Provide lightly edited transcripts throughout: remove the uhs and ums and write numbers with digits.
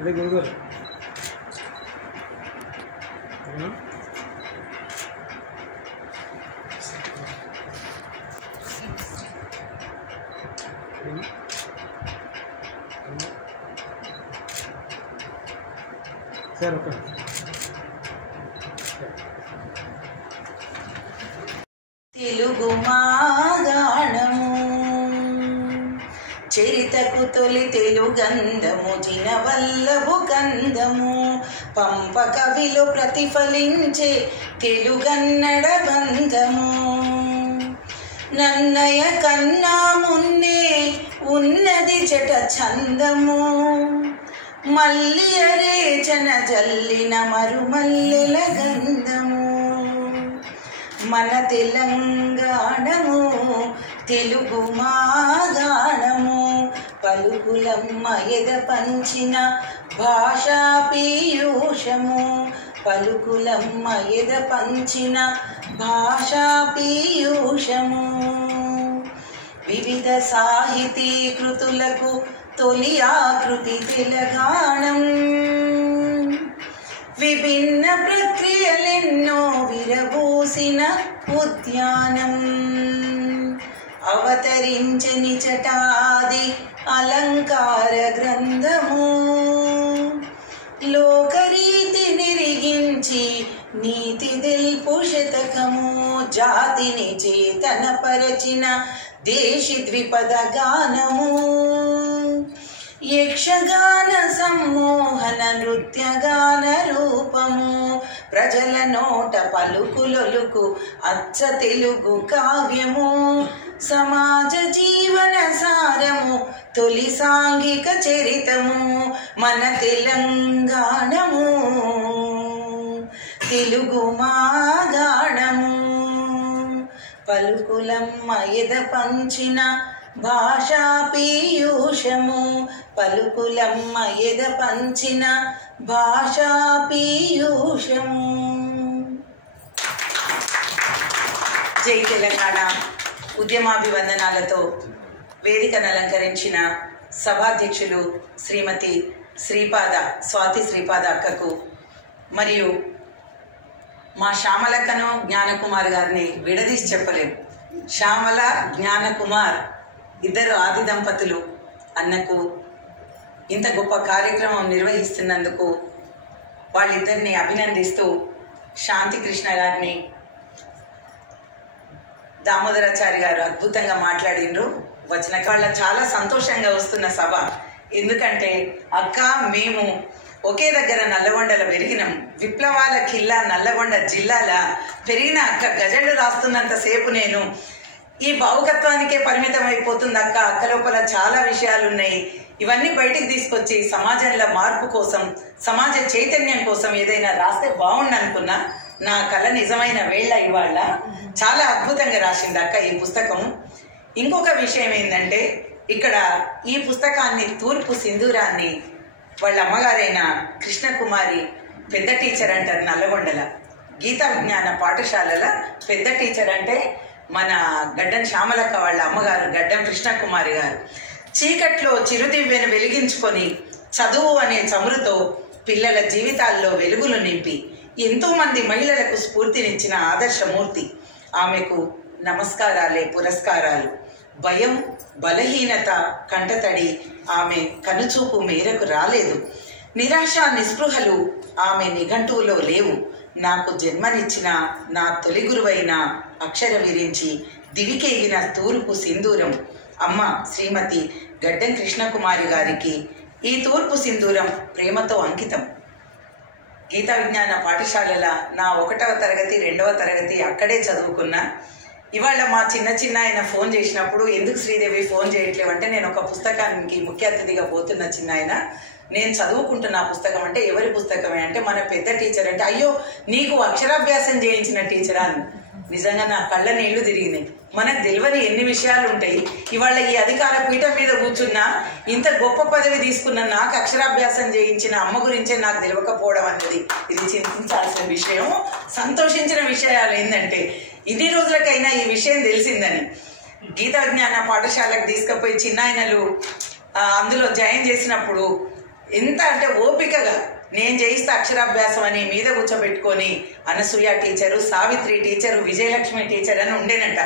అదే గురుగారు sir okay. Telugu మాగాణము చరితకు తొలి తెలుగంధము జినవల్లభు గంధము పంప కవిలో ప్రతిఫలించే తెలుగన్నడ బంధము నన్నయ కన్నా మున్నే ఉన్నది జట చందము మల్లియ రేచన జల్లిన మరుమల్లెల గంధము మన తెలంగాణము తెలుగు మాగాణము పలుకులమ్మ ఎద పంచిన భాషా పీయూషము పలుకులమ్మ ఎద పంచిన భాషా పీయూషము వివిధ సాహితీ కృతులకు తొలి ఆకృతి తెలంగాణం విభిన్న ప్రక్రియలెన్నో విరబూసిన ఉద్యానం అవతరించని చటాది అలంకార గ్రంథము లోకరీతి నిరిగించి నీతి దిల్పు శతకము జాతిని చేతనపరచిన దేశి ద్విపద గానము యక్షగాన సమ్మోహన నృత్యగాన రూపము ప్రజల నోట పలుకులొలుకు అచ్చ తెలుగు కావ్యము సమాజ జీవన సారము తొలి సాంఘిక చరితము మన తెలంగాణము తెలుగు మాగాణము పలుకులమ్మ ఎద పంచిన భాషా పీయూషము పలుకులమ్మ ఎద పంచిన భాషా పీయూషము. జై తెలంగాణ ఉద్యమాభివందనాలతో వేదికను అలంకరించిన సభాధ్యక్షులు శ్రీమతి స్వాతి శ్రీపాద అక్కకు మరియు మా శ్యామలక్కను జ్ఞానకుమార్ గారిని విడదీసి చెప్పలేము. శ్యామల జ్ఞానకుమార్ ఇద్దరు ఆది దంపతులు అన్నకు ఇంత గొప్ప కార్యక్రమం నిర్వహిస్తున్నందుకు వాళ్ళిద్దరిని అభినందిస్తూ శాంతికృష్ణ గారిని దామోదరాచారి గారు అద్భుతంగా మాట్లాడిండ్రు. వచ్చిన వాళ్ళ చాలా సంతోషంగా వస్తున్న సభ. ఎందుకంటే అక్క మేము ఒకే దగ్గర నల్లగొండల పెరిగినాం. విప్లవాల కిల్లా నల్లగొండ జిల్లాల పెరిగిన అక్క గజళ్ళు రాస్తున్నంతసేపు నేను ఈ భావుకత్వానికే పరిమితం అయిపోతుంది అక్క. అక్క లోపల చాలా విషయాలు ఉన్నాయి. ఇవన్నీ బయటికి తీసుకొచ్చి సమాజంలో మార్పు కోసం, సమాజ చైతన్యం కోసం ఏదైనా రాస్తే బాగుండు అనుకున్నా. నా కళ నిజమైన వేళ ఇవాళ. చాలా అద్భుతంగా రాసింది అక్క ఈ పుస్తకం. ఇంకొక విషయం ఏంటంటే ఇక్కడ ఈ పుస్తకాన్ని తూర్పు సింధూరాన్ని వాళ్ళ అమ్మగారైన కృష్ణకుమారి పెద్ద టీచర్ అంటారు నల్లగొండల గీతా విజ్ఞాన పాఠశాలల పెద్ద టీచర్ అంటే మన గడ్డం శ్యామలక్క వాళ్ళ అమ్మగారు గడ్డం కృష్ణకుమారి గారు. చీకట్లో చిరుదివ్యను వెలిగించుకొని చదువు అనే చమురుతో పిల్లల జీవితాల్లో వెలుగులు నింపి ఎంతోమంది మహిళలకు స్ఫూర్తినిచ్చిన ఆదర్శమూర్తి. ఆమెకు నమస్కారాలే పురస్కారాలు. భయం, బలహీనత కంటతడి ఆమె కనుచూపు మేరకు రాలేదు. నిరాశ, నిస్పృహలు ఆమె నిఘంటువులో లేవు. నాకు జన్మనిచ్చిన నా తొలి గురువైన అక్షర విరించి దివికేగిన తూర్పు సింధూరం అమ్మ శ్రీమతి గడ్డం కృష్ణకుమారి గారికి ఈ తూర్పు సింధూరం ప్రేమతో అంకితం. గీతా విజ్ఞాన పాఠశాలల నా 1వ తరగతి 2వ తరగతి అక్కడే చదువుకున్నా. ఇవాళ మా చిన్న ఆయన ఫోన్ చేసినప్పుడు ఎందుకు శ్రీదేవి ఫోన్ చేయట్లేవంటే నేను ఒక పుస్తకానికి ముఖ్య అతిథిగా పోతున్న చిన్న ఆయన, నేను చదువుకుంటున్న పుస్తకం అంటే ఎవరి పుస్తకమే అంటే మన పెద్ద టీచర్ అంటే అయ్యో నీకు అక్షరాభ్యాసం చేయించిన టీచరా అని. నిజంగా నా కళ్ళ నీళ్లు తిరిగినాయి. మనకు తెలియని ఎన్ని విషయాలు ఉంటాయి. ఇవాళ ఈ అధికార పీఠం మీద కూర్చున్నా ఇంత గొప్ప పదవి తీసుకున్న నాకు అక్షరాభ్యాసం చేయించిన అమ్మ గురించే నాకు తెలియకపోవడం అన్నది ఇది చింతించాల్సిన విషయం. సంతోషించిన విషయాలు ఏంటంటే ఇన్ని రోజులకైనా ఈ విషయం తెలిసిందని గీతా విజ్ఞాన పాఠశాలకు తీసుకుపోయి చిన్నాయనలు అందులో జాయిన్ చేసినప్పుడు ఎంత అంటే ఓపికగా నేను చేయిస్తే అక్షరాభ్యాసం అని మీద కూర్చోబెట్టుకొని Anasuya teacher, Savitri teacher, Vijayalakshmi teacher అని ఉండేనట.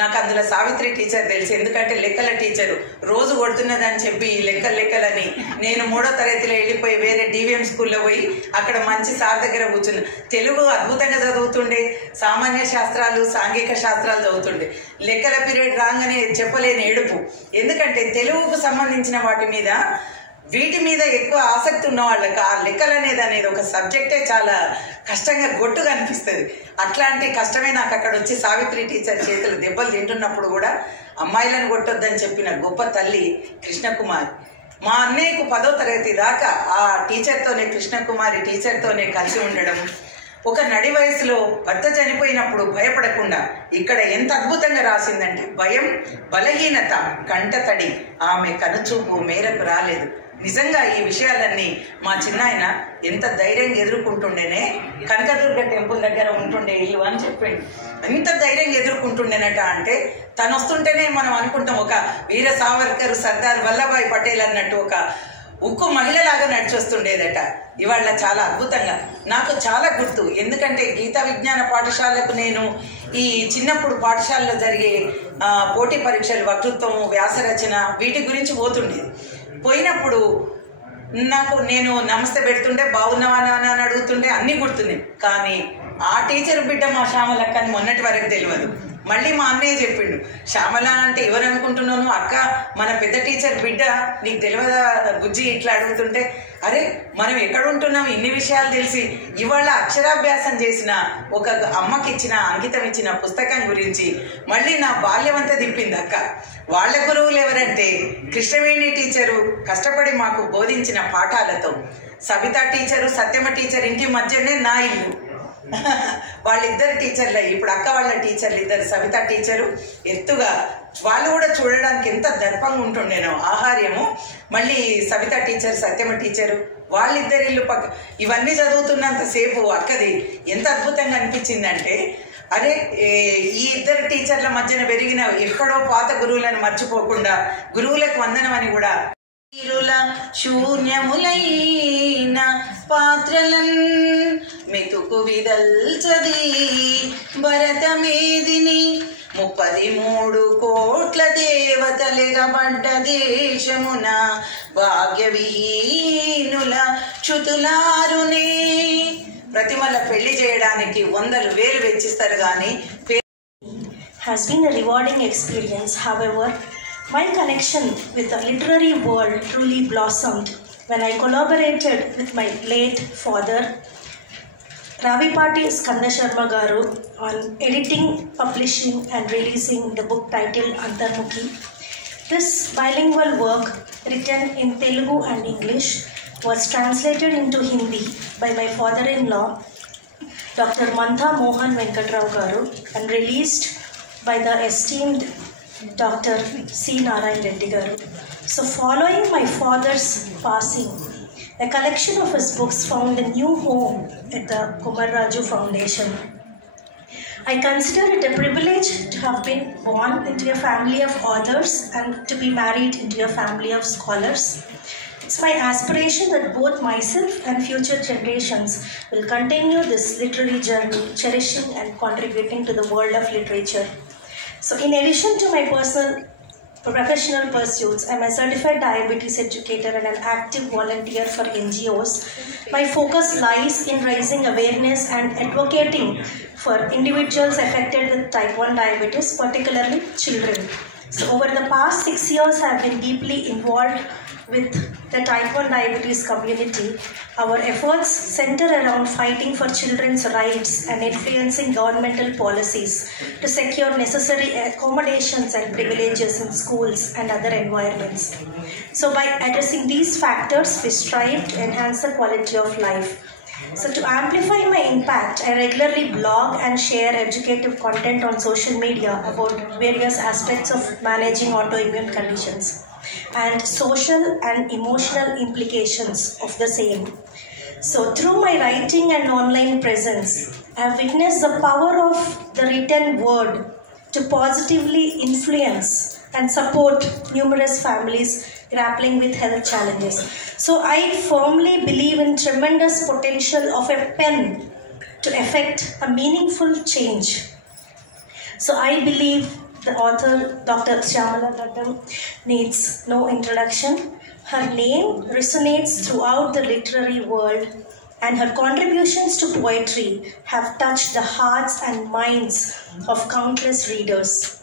నాకు అందులో సావిత్రి టీచర్ తెలుసు, ఎందుకంటే లెక్కల టీచరు రోజు కొడుతున్నదని చెప్పి లెక్కలని నేను 3వ తరగతిలో వెళ్ళిపోయి వేరే డివిఎం స్కూల్లో పోయి అక్కడ మంచి సార్ దగ్గర కూర్చున్నా. తెలుగు అద్భుతంగా చదువుతుండే, సామాన్య శాస్త్రాలు, సాంఘిక శాస్త్రాలు చదువుతుండే. లెక్కల పీరియడ్ రాగానే చెప్పలేని ఏడుపు, ఎందుకంటే తెలుగుకు సంబంధించిన వీటి మీద ఎక్కువ ఆసక్తి ఉన్న వాళ్ళకి ఆ లెక్కలు అనేది ఒక సబ్జెక్టే చాలా కష్టంగా గొట్టుగా అనిపిస్తుంది. అట్లాంటి కష్టమే నాకు అక్కడ వచ్చి సావిత్రి టీచర్ చేతులు దెబ్బలు తింటున్నప్పుడు కూడా అమ్మాయిలను కొట్టొద్దని చెప్పిన గొప్ప తల్లి కృష్ణకుమారి. మా అన్నయ్యకు 10వ తరగతి దాకా ఆ టీచర్తోనే, కృష్ణకుమారి టీచర్తోనే కలిసి ఉండడం. ఒక నడి వయసులో భర్త చనిపోయినప్పుడు భయపడకుండా ఇక్కడ ఎంత అద్భుతంగా రాసిందంటే, భయం బలహీనత కంటతడి, ఆమె కనుచూపు మేరకు రాలేదు. నిజంగా ఈ విషయాలన్నీ మా చిన్నాయన ఎంత ధైర్యంగా ఎదుర్కొంటుండేనే. కనకదుర్గ టెంపుల్ దగ్గర ఉంటుండే ఇల్లు అని చెప్పిండు. ఎంత ధైర్యంగా ఎదుర్కొంటుండేనట అంటే, తను వస్తుంటేనే మనం అనుకుంటాం ఒక వీర సావర్కర్, సర్దార్ వల్లభాయ్ పటేల్ అన్నట్టు ఒక ఉక్కు మహిళలాగా నడిచొస్తుండేదట. ఇవాళ చాలా అద్భుతంగా నాకు చాలా గుర్తు, ఎందుకంటే గీతా విజ్ఞాన పాఠశాలకు నేను ఈ చిన్నప్పుడు పాఠశాలలో జరిగే పోటీ పరీక్షలు, వక్తృత్వము, వ్యాసరచన వీటి గురించి పోతుండేది. పోయినప్పుడు నేను నమస్తే పెడుతుండే, బాగున్నావా నాన్న అని అడుగుతుండే, అన్నీ గుర్తున్నాయి. కానీ ఆ టీచర్ బిడ్డ మా శ్యామలక్క అని మొన్నటి వరకు తెలియదు. మళ్ళీ మా అన్నయ్య చెప్పిండు, శ్యామల అంటే ఎవరు అనుకుంటున్నాను అక్క, మన పెద్ద టీచర్ బిడ్డ, నీకు తెలియదా బుజ్జి ఇట్లా అడుగుతుంటే, అరే మనం ఎక్కడ ఉంటున్నాం ఇన్ని విషయాలు తెలిసి. ఇవాళ అక్షరాభ్యాసం చేసిన ఒక అమ్మకి ఇచ్చిన, అంకితం ఇచ్చిన పుస్తకం గురించి మళ్ళీ నా బాల్యం అంతా తిప్పింది అక్క. వాళ్ళ గురువులు ఎవరంటే కృష్ణవేణి టీచరు కష్టపడి మాకు బోధించిన పాఠాలతో, సబితా టీచరు, సత్యమ టీచర్ ఇంటి మధ్యనే నా ఇల్లు. వాళ్ళిద్దరు టీచర్లే, ఇప్పుడు అక్క వాళ్ళ టీచర్లు ఇద్దరు, సవిత టీచరు ఎత్తుగా, వాళ్ళు కూడా చూడడానికి ఎంత దర్పంగా ఉంటుండేనో ఆహార్యము. మళ్ళీ సవిత టీచర్, సత్యమ టీచరు, వాళ్ళిద్దరి ఇల్లు పక్క. ఇవన్నీ చదువుతున్నంతసేపు అక్కది ఎంత అద్భుతంగా అనిపించిందంటే, అరే ఈ ఇద్దరు టీచర్ల మధ్యన పెరిగిన ఎక్కడో పాత గురువులను మర్చిపోకుండా గురువులకు వందనం అని కూడా, శూన్యములైన పాత్రలన్ మెతుకు విదల్చది భరతమేదిని 33 కోట్ల దేవతలెగబడ్డ దేశమున భాగ్య విహీనుల చుతులారునే. ప్రతిమల పెళ్లి చేయడానికి 100,000 వెచ్చిస్తారు కానీ has been a rewarding experience. However, my connection with the literary world truly blossomed when I collaborated with my late father, RavindraBharati Skanda Sharma Garu, on editing, publishing and releasing the book titled Antarmukhi. This bilingual work, written in Telugu and English, was translated into Hindi by my father-in-law, Dr. Mantha Mohan Venkatrao Garu, and released by the esteemed Dr. C. Narayan Reddy Garu. So following my father's passing, a collection of his books found a new home at the Kumarraju Foundation. I consider it a privilege to have been born into a family of authors and to be married into a family of scholars. It's my aspiration that both myself and future generations will continue this literary journey, cherishing and contributing to the world of literature. So in addition to my personal professional pursuits, I'm a certified diabetes educator and an active volunteer for NGOs. My focus lies in raising awareness and advocating for individuals affected with type 1 diabetes, particularly children. So over the past 6 years, I've been deeply involved with the type 1 diabetes community. Our efforts center around fighting for children's rights and influencing governmental policies to secure necessary accommodations and privileges in schools and other environments. So by addressing these factors, we strive to enhance the quality of life. So to amplify my impact, I regularly blog and share educative content on social media about various aspects of managing autoimmune conditions and social and emotional implications of the same. So through my writing and online presence, I have witnessed the power of the written word to positively influence and support numerous families grappling with health challenges. So I firmly believe in tremendous potential of a pen to effect a meaningful change. So I believe the author, Dr. Shyamala Gadam, needs no introduction. Her name resonates throughout the literary world, and her contributions to poetry have touched the hearts and minds of countless readers.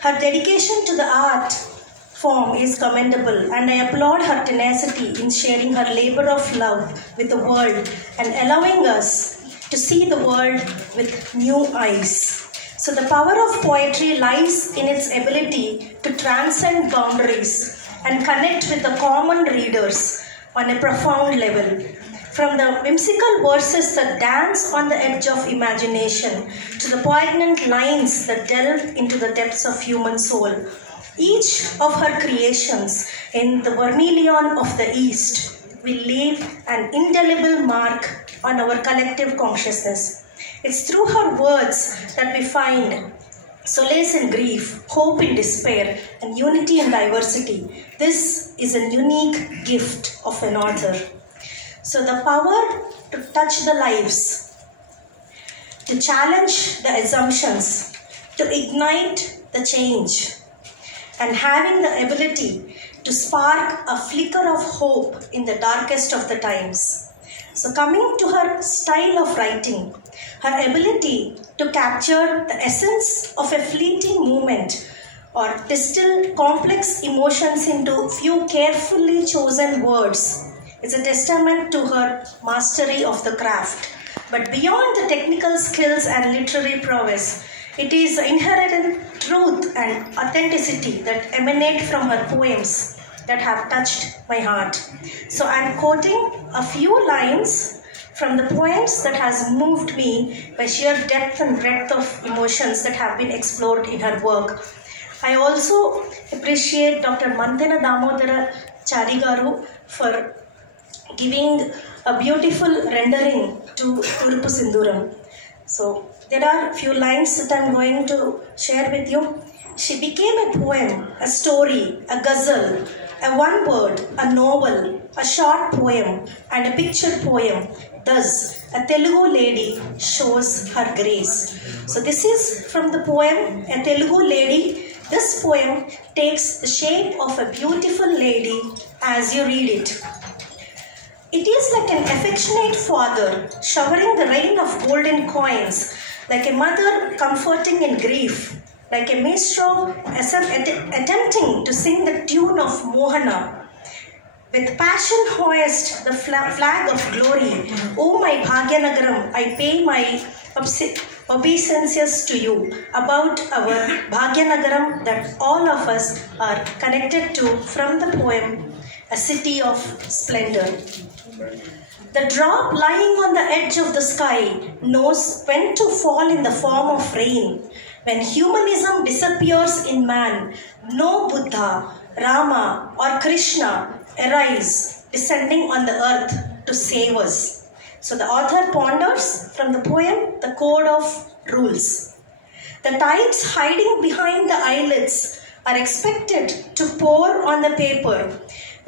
Her dedication to the art form is commendable, and I applaud her tenacity in sharing her labor of love with the world and allowing us to see the world with new eyes. So the power of poetry lies in its ability to transcend boundaries and connect with the common readers on a profound level. From the whimsical verses that dance on the edge of imagination to the poignant lines that delve into the depths of human soul, each of her creations in the Verillion of the East will leave an indelible mark on our collective consciousness. It's through her words that we find solace in grief, hope in despair, and unity in diversity. This is a unique gift of an author. So the power to touch the lives, to challenge the assumptions, to ignite the change, and having the ability to spark a flicker of hope in the darkest of the times. So coming to her style of writing, her ability to capture the essence of a fleeting moment or distill complex emotions into few carefully chosen words is a testament to her mastery of the craft. But beyond the technical skills and literary prowess, it is the inherent truth and authenticity that emanate from her poems that have touched my heart. So I am quoting a few lines from the poems that has moved me by sheer depth and breadth of emotions that have been explored in her work. I also appreciate Dr. Mantena Damodara Charigaru for giving a beautiful rendering to Turpu Sinduram. So there are a few lines that I am going to share with you. She became a poem, a story, a ghazal, a one word, a novel, a short poem, and a picture poem. Thus, a Telugu lady shows her grace. So this is from the poem, A Telugu Lady. This poem takes the shape of a beautiful lady as you read it. It is like an affectionate father showering the rain of golden coins, like a mother comforting in grief, like a minstrel attempting to sing the tune of Mohana. With passion hoist the flag of glory. O my Bhagyanagaram, I pay my obeisances to you about our Bhagyanagaram that all of us are connected to from the poem, A City of Splendor. The drop lying on the edge of the sky knows when to fall in the form of rain. When humanism disappears in man, no Buddha, Rama or Krishna arise, descending on the earth to save us. So the author ponders from the poem the code of rules. The tides hiding behind the eyelids are expected to pour on the paper,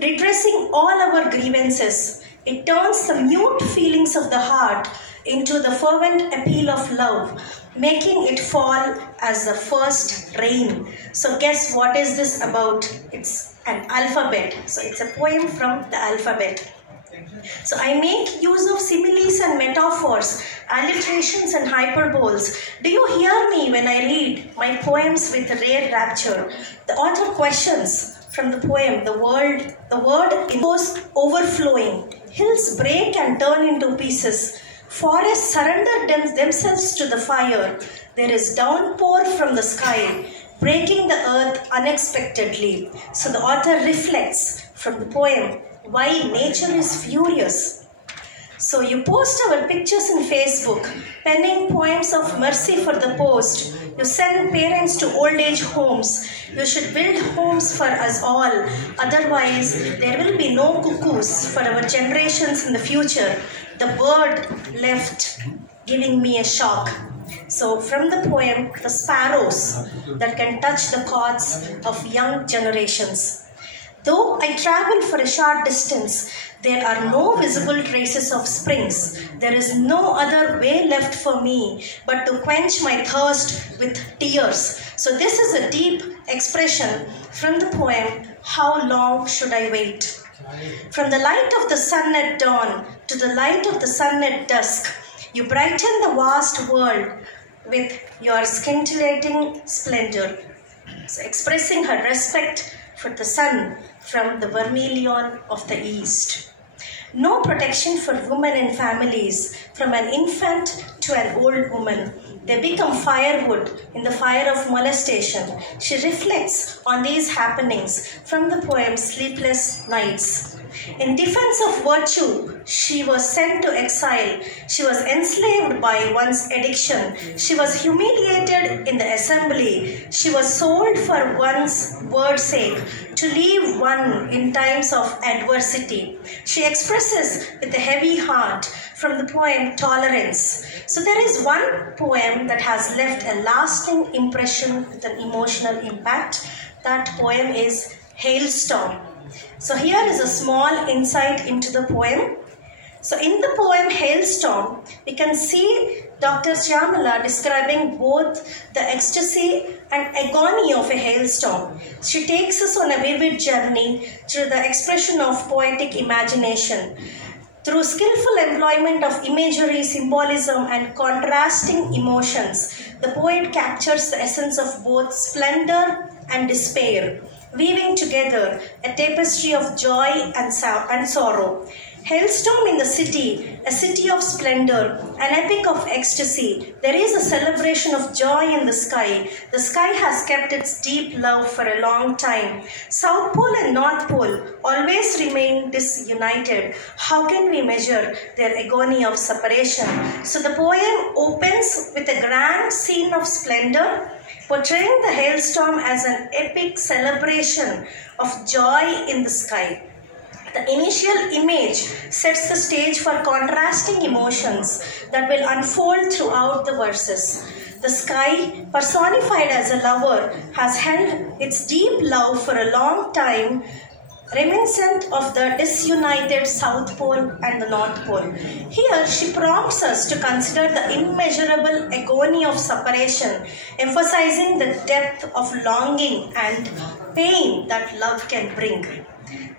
redressing all our grievances. It turns the mute feelings of the heart into the fervent appeal of love, making it fall as the first rain. So guess what is this about? It's an alphabet. So it's a poem from the alphabet. So I make use of similes and metaphors, alliterations and hyperboles. Do you hear me when I read my poems with rare rapture? The author questions from the poem, the word goes overflowing. Hills break and turn into pieces. Forests surrender themselves to the fire. There is downpour from the sky, breaking the earth unexpectedly. So the author reflects from the poem why nature is furious. So you post our pictures in Facebook, penning poems of mercy for the post. You send parents to old age homes. You should build homes for us all. Otherwise, there will be no cuckoos for our generations in the future. The bird left giving me a shock. So from the poem, the sparrows that can touch the chords of young generations. Though I travel for a short distance, there are no visible traces of springs. There is no other way left for me but to quench my thirst with tears. So this is a deep expression from the poem, How Long Should I Wait? From the light of the sun at dawn to the light of the sun at dusk, you brighten the vast world with your scintillating splendor. So expressing her respect for the sun from the Verillion of the East. No protection for women in families, from an infant to an old woman. They become firewood in the fire of molestation. She reflects on these happenings from the poem Sleepless Nights. In defense of virtue, she was sent to exile. She was enslaved by one's addiction. She was humiliated in the assembly. She was sold for one's word's sake, to leave one in times of adversity. She expresses with a heavy heart from the poem Tolerance. So there is one poem that has left a lasting impression with an emotional impact. That poem is Hailstorm. So here is a small insight into the poem. So in the poem Hailstorm, we can see Dr. Shyamala describing both the ecstasy and agony of a hailstorm. She takes us on a vivid journey through the expression of poetic imagination. Through skillful employment of imagery, symbolism, and contrasting emotions, the poet captures the essence of both splendor and despair, weaving together a tapestry of joy and sorrow. Hailstorm in the city, a city of splendor, an epic of ecstasy. There is a celebration of joy in the sky. The sky has kept its deep love for a long time. South Pole and North Pole always remain disunited. How can we measure their agony of separation? So the poem opens with a grand scene of splendor, portraying the hailstorm as an epic celebration of joy in the sky. The initial image sets the stage for contrasting emotions that will unfold throughout the verses. The sky, personified as a lover, has held its deep love for a long time, reminiscent of the disunited South Pole and the North Pole. Here she prompts us to consider the immeasurable agony of separation, emphasizing the depth of longing and pain that love can bring.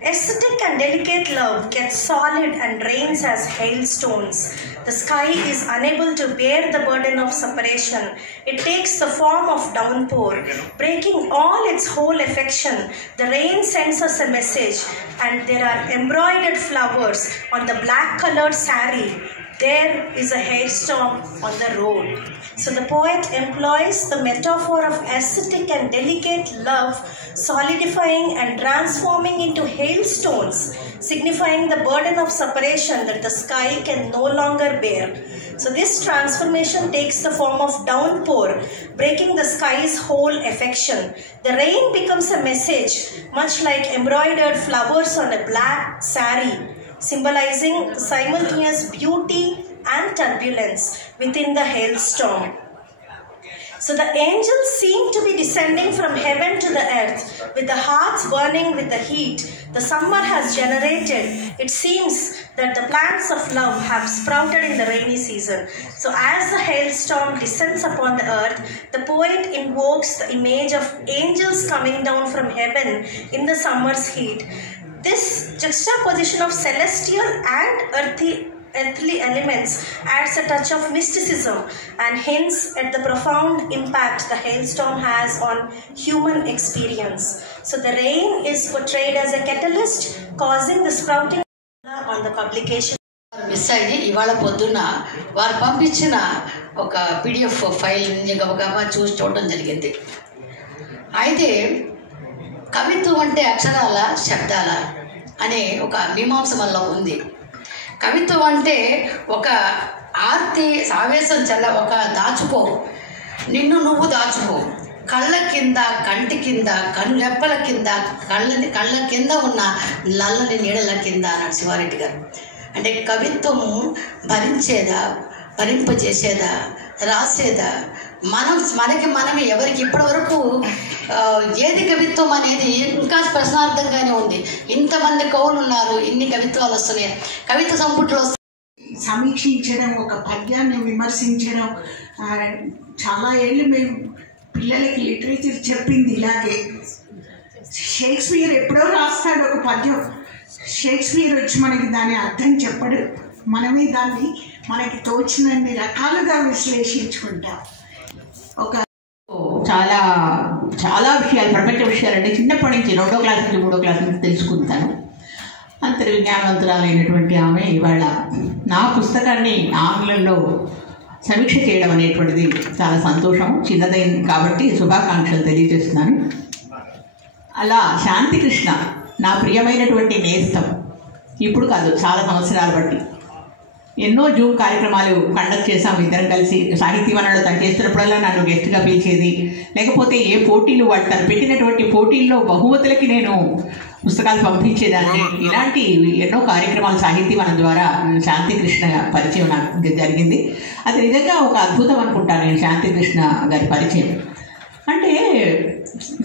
Aesthetic and delicate love gets solid and rains as hailstones. The sky is unable to bear the burden of separation. It takes the form of downpour. Breaking all its whole affection, the rain sends us a message, and there are embroidered flowers on the black-colored saree. There is a hailstorm on the road. So the poet employs the metaphor of aesthetic and delicate love, solidifying and transforming into hailstones, signifying the burden of separation that the sky can no longer bear. So this transformation takes the form of downpour, breaking the sky's whole affection. The rain becomes a message, much like embroidered flowers on a black saree, symbolizing simultaneous beauty and turbulence within the hailstorm. So the angels seem to be descending from heaven to the earth, with the hearts burning with the heat the summer has generated. It seems that the plants of love have sprouted in the rainy season. So as the hailstorm descends upon the earth, the poet invokes the image of angels coming down from heaven in the summer's heat. This juxtaposition of celestial and earthly elements adds a touch of mysticism and hints at the profound impact the hailstorm has on human experience. So the rain is portrayed as a catalyst, causing the sprouting on the publication. Miss అయ్యి ఇవాళ పొద్దున్న వారు పంపించిన ఒక PDF file గబగబా చూసి చూడడం జరిగింది. అయితే కవిత్వం అంటే అక్షరాల శబ్దాల అనే ఒక మీమాంస వల్ల ఉంది. కవిత్వం అంటే ఒక ఆర్తి ఆవేశం ఒక దాచుకో, నిన్ను నువ్వు దాచుకో, కళ్ళ కింద కంటి కింద కనురెప్పల కింద కళ్ళ కింద ఉన్న నల్లని నీడల కింద అన్నాడు శివారెడ్డి గారు. అంటే కవిత్వము భరించేదా, భరింపజేసేదా, రాసేదా మనకి ఎవరికి ఇప్పటివరకు ఏది కవిత్వం అనేది ఇంకా ప్రశ్నార్థంగానే ఉంది. ఇంతమంది కవులు ఉన్నారు, ఇన్ని కవిత్వాలు వస్తున్నాయి, కవిత్వ సంపుట్లు సమీక్షించడం, ఒక పద్యాన్ని విమర్శించడం. చాలా ఏళ్ళు మేము పిల్లలకి లిటరేచర్ చెప్పింది ఇలాగే. షేక్స్పియర్ ఎప్పుడో రాస్తాడు ఒక పద్యం, షేక్స్పియర్ వచ్చి మనకి దాని అర్థం చెప్పడు, మనమే దాన్ని మనకి తోచినన్ని రకాలుగా విశ్లేషించుకుంటాం. ఒక చాలా చాలా విషయాలు, ప్రపంచ విషయాలు అంటే చిన్నప్పటి నుంచి 2వ క్లాస్ నుంచి 3వ క్లాస్ నుంచి తెలుసుకుంటాను. అంతర్విజ్ఞానవంతురాలైనటువంటి ఆమె ఇవాళ నా పుస్తకాన్ని ఆంగ్లంలో సమీక్ష చేయడం అనేటువంటిది చాలా సంతోషం. చిన్నదైంది కాబట్టి శుభాకాంక్షలు తెలియజేస్తున్నాను. అలా శాంతికృష్ణ నా ప్రియమైనటువంటి నేస్తం, ఇప్పుడు కాదు చాలా సంవత్సరాలు బట్టి ఎన్నో జూమ్ కార్యక్రమాలు కండక్ట్ చేసాము ఇద్దరం కలిసి. సాహితీవనంలో తను చేస్తున్నప్పుడల్లా నన్ను గెస్ట్గా పిలిచేది, లేకపోతే ఏ పోటీలు వాళ్ళు తను పెట్టినటువంటి పోటీల్లో బహుమతులకి నేను పుస్తకాలు పంపించేదాన్ని. ఇలాంటి ఎన్నో కార్యక్రమాలు సాహితీవనం ద్వారా శాంతికృష్ణ పరిచయం నాకు జరిగింది. అది నిజంగా ఒక అద్భుతం అనుకుంటాను నేను శాంతికృష్ణ గారి పరిచయం. అంటే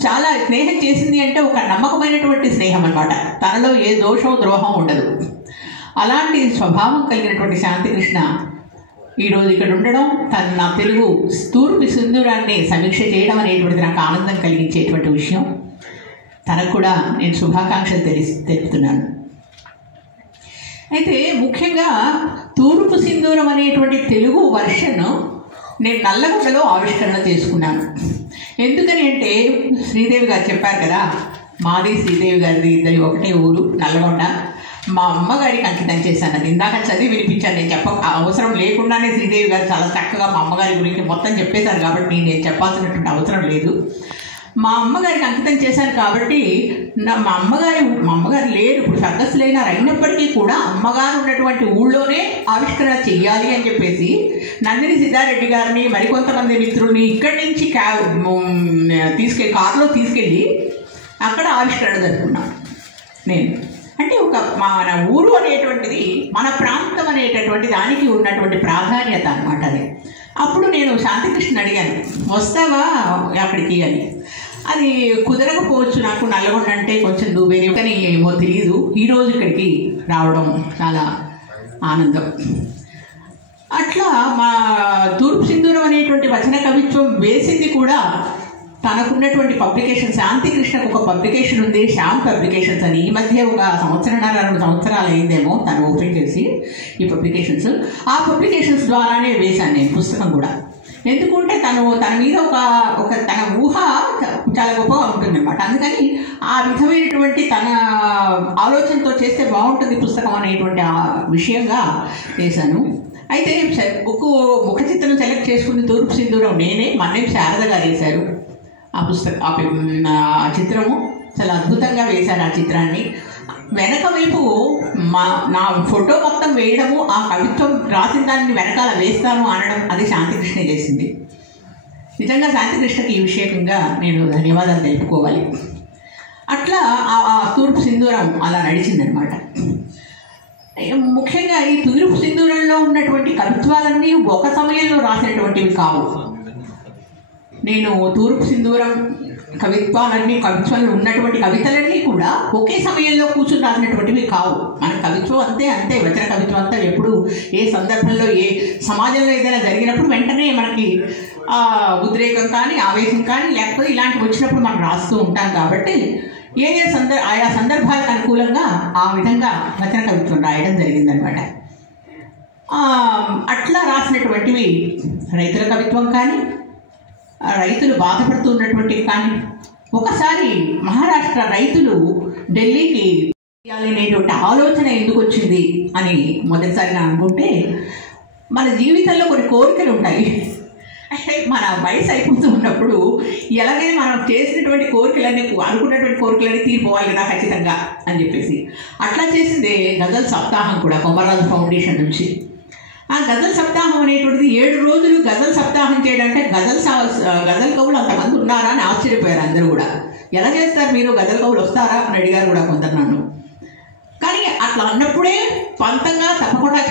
చాలా స్నేహం చేసింది అంటే ఒక నమ్మకమైనటువంటి స్నేహం అన్నమాట. తనలో ఏ దోషం ద్రోహం ఉండదు. అలాంటి స్వభావం కలిగినటువంటి శాంతికృష్ణ ఈరోజు ఇక్కడ ఉండడం, తను నా తెలుగు తూర్పు సింధూరాన్ని సమీక్ష చేయడం అనేటువంటిది నాకు ఆనందం కలిగించేటువంటి విషయం. తనకు కూడా నేను శుభాకాంక్షలు తెలుపుతున్నాను. అయితే ముఖ్యంగా తూర్పు సింధూరం అనేటువంటి తెలుగు వర్షన్ నేను నల్లగొండలో ఆవిష్కరణ చేసుకున్నాను. ఎందుకని అంటే శ్రీదేవి గారు చెప్పారు కదా, మాది శ్రీదేవి గారిది, ఇద్దరి ఒకటే ఊరు నల్లగొండ. మా అమ్మగారికి అంకితం చేశాను. అది ఇందాక చదివి వినిపించాను. నేను అవసరం లేకుండానే శ్రీదేవి గారు చాలా చక్కగా మా అమ్మగారి గురించి మొత్తం చెప్పేశారు కాబట్టి నేను చెప్పాల్సినటువంటి అవసరం లేదు. మా అమ్మగారికి అంకితం చేశాను కాబట్టి మా అమ్మగారు లేరు, ఇప్పుడు సర్గస్సులైనారు. అయినప్పటికీ కూడా అమ్మగారు ఉన్నటువంటి ఊళ్ళోనే ఆవిష్కరణ చెయ్యాలి అని చెప్పేసి నందిని సిద్ధారెడ్డి గారిని మరికొంతమంది మిత్రుల్ని ఇక్కడి నుంచి కారులో తీసుకెళ్ళి అక్కడ ఆవిష్కరణ జరుపుకున్నాను నేను. అంటే మన ఊరు అనేటువంటిది, మన ప్రాంతం అనేటటువంటి దానికి ఉన్నటువంటి ప్రాధాన్యత అన్నమాట అది. అప్పుడు నేను శాంతికృష్ణ అడిగాను, వస్తావా అక్కడికి అని. అది కుదరకపోవచ్చు, నాకు నల్లగొండ అంటే కొంచెం దూవేరే కానీ ఏమో తెలియదు. ఈరోజు ఇక్కడికి రావడం చాలా ఆనందం. అట్లా మా తూర్పు సింధూరం అనేటువంటి వచన కవిత్వం వేసింది కూడా తనకున్నటువంటి పబ్లికేషన్. శాంతికృష్ణకు ఒక పబ్లికేషన్ ఉంది, శ్యామ్ పబ్లికేషన్స్ అని. ఈ మధ్య ఒక 1.5-2 సంవత్సరాలు అయిందేమో తను ఓపెన్ చేసి ఈ పబ్లికేషన్స్. ఆ పబ్లికేషన్స్ ద్వారానే వేశాను నేను పుస్తకం కూడా. ఎందుకంటే తన మీద ఒక తన ఊహ చాలా గొప్పగా ఉంటుందన్నమాట. అందుకని ఆ విధమైనటువంటి తన ఆలోచనతో చేస్తే బాగుంటుంది పుస్తకం అనేటువంటి ఆ విషయంగా వేశాను. అయితే ముఖ చిత్రం సెలెక్ట్ చేసుకుని తూర్పు సింధూరం నేనే, మన్నేం శారద గారు వేశారు ఆ ఆ చిత్రము. చాలా అద్భుతంగా వేశారు ఆ చిత్రాన్ని. వెనక వైపు నా ఫోటో మొత్తం వేయడము, ఆ కవిత్వం రాసిన దాన్ని వెనకాల వేస్తాను అనడం, అది శాంతికృష్ణ చేసింది. నిజంగా శాంతికృష్ణకి ఈ విషయంగా నేను ధన్యవాదాలు తెలుపుకోవాలి. అట్లా ఆ తూర్పు సింధూరం అలా నడిచిందనమాట. ముఖ్యంగా ఈ తూర్పు సింధూరంలో ఉన్నటువంటి కవిత్వాలన్నీ ఒక సమయంలో రాసినటువంటివి కావు. నేను తూర్పు సింధూరం కవిత్వంలో ఉన్నటువంటి కవితలన్నీ కూడా ఒకే సమయంలో కూర్చుని రాసినటువంటివి కావు. మన కవిత్వం అంతే వచన కవిత్వం అంతా ఎప్పుడు ఏ సందర్భంలో ఏ సమాజంలో ఏదైనా జరిగినప్పుడు వెంటనే మనకి ఉద్రేకం కానీ ఆవేశం కానీ లేకపోతే ఇలాంటివి వచ్చినప్పుడు మనం రాస్తూ ఉంటాం. కాబట్టి ఆయా సందర్భాలకు అనుకూలంగా ఆ విధంగా వచన కవిత్వం రాయడం జరిగిందనమాట. అట్లా రాసినటువంటివి రైతుల కవిత్వం కానీ, రైతులు బాధపడుతూ ఉన్నటువంటివి కానీ. ఒకసారి మహారాష్ట్ర రైతులు ఢిల్లీకి అనేటువంటి ఆలోచన ఎందుకు వచ్చింది అని మొదటిసారిగా అనుకుంటే, మన జీవితంలో కొన్ని కోరికలు ఉంటాయి. అంటే మన వయసు అయిపోతూ ఉన్నప్పుడు ఎలాగైనా మనం చేసినటువంటి కోరికలన్నీ, అనుకున్నటువంటి కోరికలన్నీ తీరిపోవాలి కదా ఖచ్చితంగా అని చెప్పేసి అట్లా చేసిందే గజల్ సప్తాహం కూడా కొమర్రాజు ఫౌండేషన్ నుంచి. ఆ గజల్ సప్తాహం అనేటువంటిది 7 రోజులు గజల్ సప్తాహం చేయడంటే గజల్ కవులు అంతమంది ఉన్నారా అని ఆశ్చర్యపోయారు అందరూ కూడా. ఎలా చేస్తారు మీరు, గజల్ కవులు వస్తారా అని అడిగారు కూడా కొందరు నన్ను. కానీ అట్లా అన్నప్పుడే పంతంగా తప్పకుండా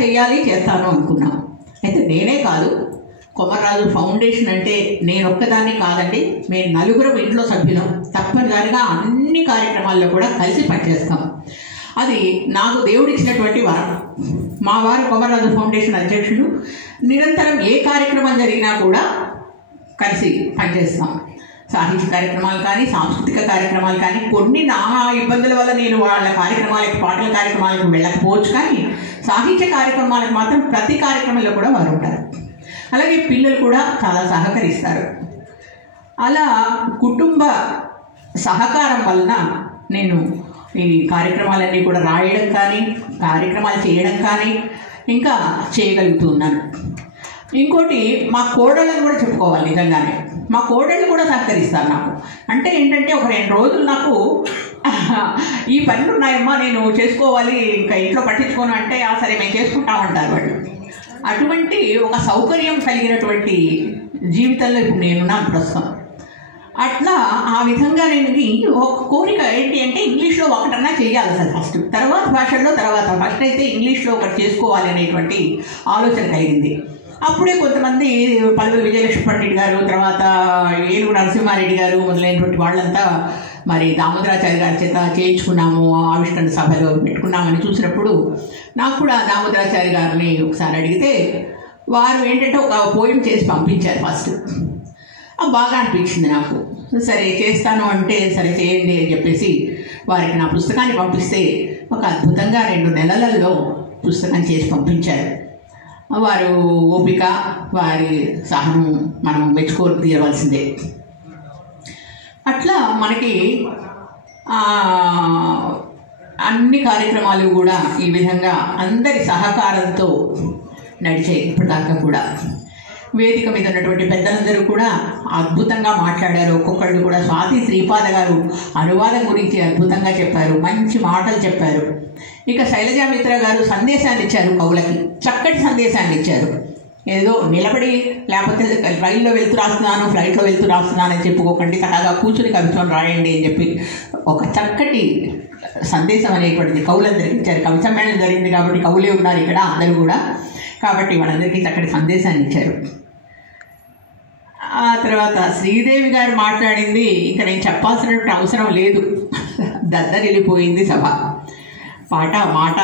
చేస్తాను అనుకున్నాను. అయితే నేనే కాదు, కొమర్రాజు ఫౌండేషన్ అంటే నేను ఒక్కదాన్ని కాదండి, మేము నలుగురం ఇంట్లో సభ్యులం, తప్పనిసరిగా అన్ని కార్యక్రమాల్లో కూడా కలిసి పనిచేస్తాం. అది నాకు దేవుడిచ్చినటువంటి వరం. మా వారు కొమర్రాజు ఫౌండేషన్ అధ్యక్షులు. నిరంతరం ఏ కార్యక్రమం జరిగినా కూడా కలిసి పనిచేస్తాం. సాహిత్య కార్యక్రమాలు కానీ, సాంస్కృతిక కార్యక్రమాలు కానీ, కొన్ని నా ఇబ్బందుల వల్ల నేను వాళ్ళ కార్యక్రమాలకి, పాటల కార్యక్రమాలకు వెళ్ళకపోవచ్చు, కానీ సాహిత్య కార్యక్రమాలకు మాత్రం ప్రతి కార్యక్రమంలో కూడా వారు ఉంటారు. అలాగే పిల్లలు కూడా చాలా సహకరిస్తారు. అలా కుటుంబ సహకారం వలన నేను ఈ కార్యక్రమాలన్నీ కూడా రాయడం కానీ, కార్యక్రమాలు చేయడం కానీ ఇంకా చేయగలుగుతున్నాను. ఇంకోటి, మా కోడళ్ళని కూడా చెప్పుకోవాలి. నిజంగానే మా కోడళ్ళు కూడా సహకరిస్తారు నాకు. అంటే ఏంటంటే, ఒక 2 రోజులు నాకు ఈ పనులు ఉన్నాయమ్మా, నేను చేసుకోవాలి, ఇంకా ఇంట్లో పట్టించుకోను అంటే, సరే మేము చేసుకుంటామంటారు వాళ్ళు. అటువంటి ఒక సౌకర్యం కలిగినటువంటి జీవితంలో ఇప్పుడు నేనున్నాను ప్రస్తుతం. అట్లా ఆ విధంగా నేను ఒక కోరిక ఏంటి అంటే, ఇంగ్లీష్లో ఒకటన్నా చేయాలి అసలు ఫస్ట్, తర్వాత భాషల్లో తర్వాత. ఫస్ట్ అయితే ఇంగ్లీష్లో ఒకటి చేసుకోవాలి అనేటువంటి ఆలోచన కలిగింది. అప్పుడే కొంతమంది పల్లవి విజయలక్ష్మి పండిట్ గారు, తర్వాత ఏనుగు నరసింహారెడ్డి గారు మొదలైనటువంటి వాళ్ళంతా మరి దామోదరాచార్య గారి చేత చేయించుకున్నాము, ఆవిష్కరణ సభలో పెట్టుకున్నామని చూసినప్పుడు నాకు కూడా దామోదరాచార్య గారిని ఒకసారి అడిగితే వారు ఏంటంటే ఒక పోయం చేసి పంపించారు ఫస్ట్. బాగా అనిపించింది నాకు. సరే చేస్తాను అంటే, సరే చేయండి అని చెప్పేసి వారికి నా పుస్తకాన్ని పంపిస్తే ఒక అద్భుతంగా 2 నెలలలో పుస్తకం చేసి పంపించారు. వారు ఓపిక, వారి సహనం మనం మెచ్చుకోరు తీరవలసిందే. అట్లా మనకి అన్ని కార్యక్రమాలు కూడా ఈ విధంగా అందరి సహకారంతో నడిచాయి ఇప్పటిదాకా కూడా. వేదిక మీద ఉన్నటువంటి పెద్దలందరూ కూడా అద్భుతంగా మాట్లాడారు. ఒక్కొక్కళ్ళు కూడా, స్వాతి శ్రీపాద గారు అనువాదం గురించి అద్భుతంగా చెప్పారు, మంచి మాటలు చెప్పారు. ఇక శైలజా మిత్ర గారు సందేశాన్ని ఇచ్చారు, కవులకి చక్కటి సందేశాన్ని ఇచ్చారు. ఏదో నిలబడి, లేకపోతే రైల్లో వెళ్తూ రాస్తున్నాను, ఫ్లైట్లో వెళ్తూ రాస్తున్నాను అని చెప్పుకోకండి, చక్కగా కూర్చుని కవిత్వం రాయండి అని చెప్పి ఒక చక్కటి సందేశం అనేటువంటిది కవులందరికీ ఇచ్చారు. కవి సమ్మేళనం జరిగింది కాబట్టి కవులే ఉన్నారు ఇక్కడ అందరూ కూడా, కాబట్టి వాళ్ళందరికీ చక్కటి సందేశాన్ని ఇచ్చారు. ఆ తర్వాత శ్రీదేవి గారు మాట్లాడింది ఇంకా నేను చెప్పాల్సినటువంటి అవసరం లేదు. దద్దరిల్లిపోయింది సభ, పాట మాట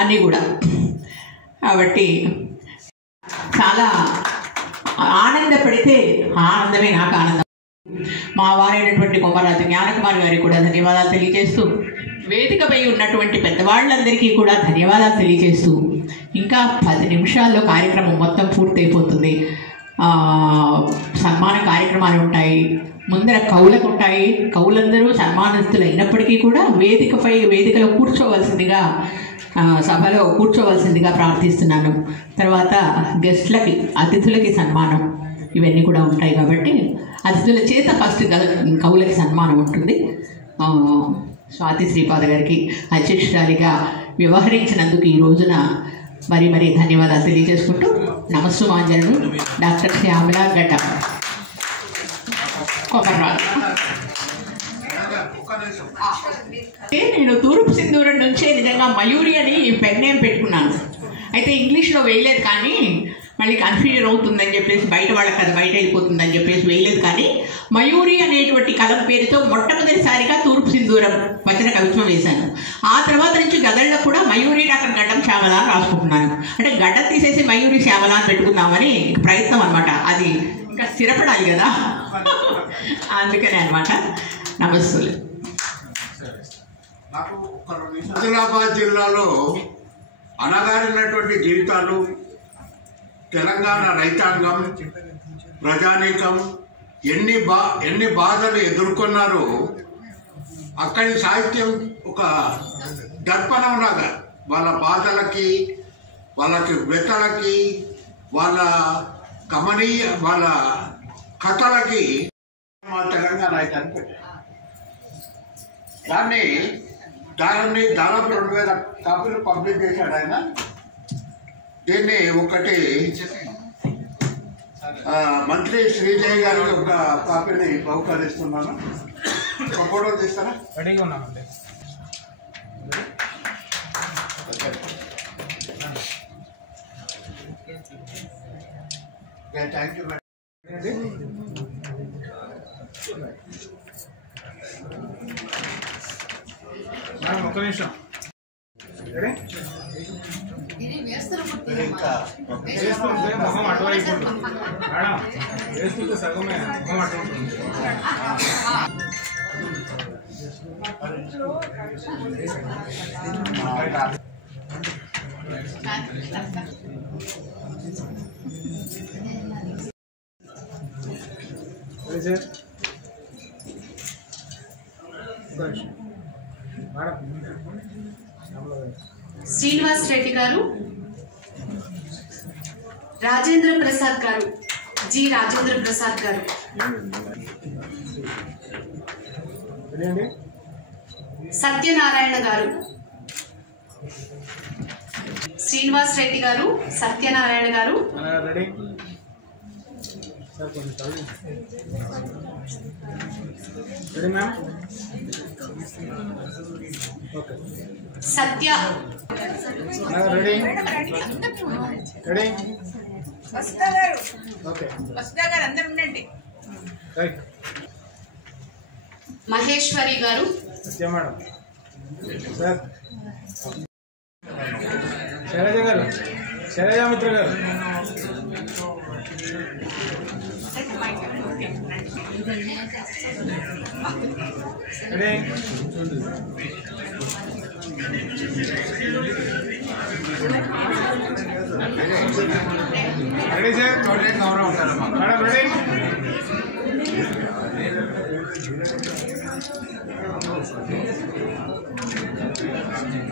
అన్నీ కూడా. కాబట్టి చాలా ఆనందపడితే ఆనందమే నాకు ఆనందం. మా వారైనటువంటి కొమర్రాజు జ్ఞానకుమార్ గారికి కూడా ధన్యవాదాలు తెలియజేస్తూ, వేదికపై ఉన్నటువంటి పెద్దవాళ్ళందరికీ కూడా ధన్యవాదాలు తెలియజేస్తూ, ఇంకా 10 నిమిషాల్లో కార్యక్రమం మొత్తం పూర్తయిపోతుంది. సన్మాన కార్యక్రమాలు ఉంటాయి, ముందర కవులకు ఉంటాయి. కవులందరూ సన్మానస్తులు అయినప్పటికీ కూడా వేదికలో కూర్చోవలసిందిగా, సభలో కూర్చోవలసిందిగా ప్రార్థిస్తున్నాను. తర్వాత గెస్ట్లకి, అతిథులకి సన్మానం ఇవన్నీ కూడా ఉంటాయి. కాబట్టి అతిథుల చేత ఫస్ట్ కవులకి సన్మానం ఉంటుంది. స్వాతి శ్రీపాద గారికి అధ్యక్షురాలిగా వ్యవహరించినందుకు ఈ రోజున మరీ ధన్యవాదాలు తెలియజేసుకుంటూ, నమస్సుమాంజలు, డాక్టర్ శ్యామల గడ్డం కొమర్రాజు. నేను తూర్పు సింధూరం నుంచే నిజంగా మయూరి అని పెన్ నేమ్ పెట్టుకున్నాను. అయితే ఇంగ్లీష్లో వేయలేదు, కానీ మళ్ళీ కన్ఫ్యూజన్ అవుతుందని చెప్పేసి, బయట వాళ్ళకి అది బయట వెళ్ళిపోతుందని చెప్పేసి వేయలేదు. కానీ మయూరి అనేటువంటి కలం పేరుతో మొట్టమొదటిసారిగా తూర్పు సింధూరం వచన కవిత్వం వేశాను. ఆ తర్వాత నుంచి గదళ్ళ కూడా మయూరి డాక్టర్ గడ్డం శ్యామల అని రాసుకుంటున్నాను. అంటే గడ్డం తీసేసి మయూరి శ్యామల అని పెట్టుకుందామని ప్రయత్నం అనమాట. అది ఇంకా స్థిరపడాలి కదా, అందుకనే అనమాట. నమస్తే. ఆదిలాబాద్ జిల్లాలో అనగారినటువంటి జీవితాలు, తెలంగాణ రైతాంగం, ప్రజానీకం ఎన్ని బాధలు ఎదుర్కొన్నారో అక్కడి సాహిత్యం ఒక దర్పణంలాగా వాళ్ళ బాధలకి, వాళ్ళకి వ్యతలకి, వాళ్ళ వాళ్ళ కథలకి మా తెలంగాణ రైతాన్ని పెట్టారు. దాన్ని దాదాపు 2000 కాపీలు పబ్లిష్ చేశాడు ఆయన. దీన్ని ఒకటి మంత్రి శ్రీదేవి గారికి ఒక కాపీని బహుకరిస్తున్నాను. ఒక ఫోటో తీస్తారా? రెడీగా ఉన్నామండి. Thank you madam. ఒక్క నిమిషం వేస్తుంటే మొహం అటువైపు మేడం, వేస్తుంటే సగమే మొహం అటువంటి. శ్రీనివాస్ రెడ్డి గారు, రాజేంద్ర ప్రసాద్ గారు, జి రాజేంద్ర ప్రసాద్ గారు, సత్యనారాయణ గారు, శ్రీనివాస్ రెడ్డి గారు, సత్యనారాయణ గారు, సత్య మహేశ్వరి గారు, శైలజ గారు, శైలజామిత్ర గారు, ready sir, madam ready.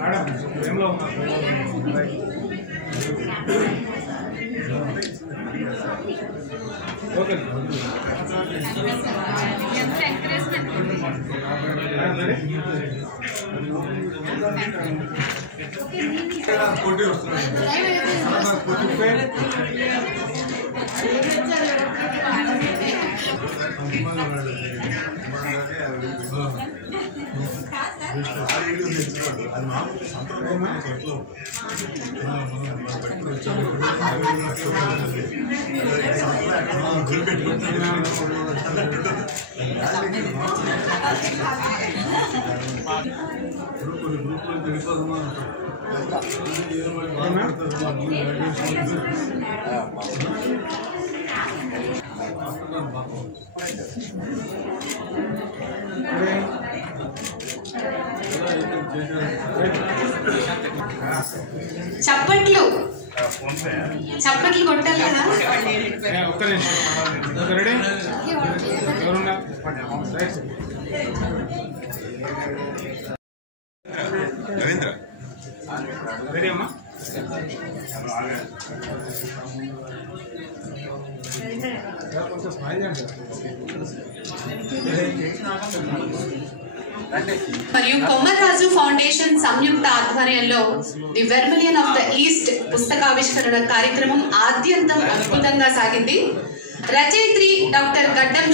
Madam ఏమలో ఉన్నారు? ఓకే పోటీ వస్తున్నాయి. చప్పట్లు చప్పట్లు కొట్టాలి కదా. ఒక్క నిమిషం రెడీ. ఎవరున్నా రవీంద్ర రెడీ అమ్మా. కొంచెం స్మైల్ చేయండి. మరియు కొమ్మరాజు ఫౌండేషన్ సంయుక్త ఆధ్వర్యంలో the vermilion of the east పుస్తకావిష్కరణ కార్యక్రమం ఆద్యంతం అద్భుతంగా సాగింది. రచయిత్రి డాక్టర్ గడ్డం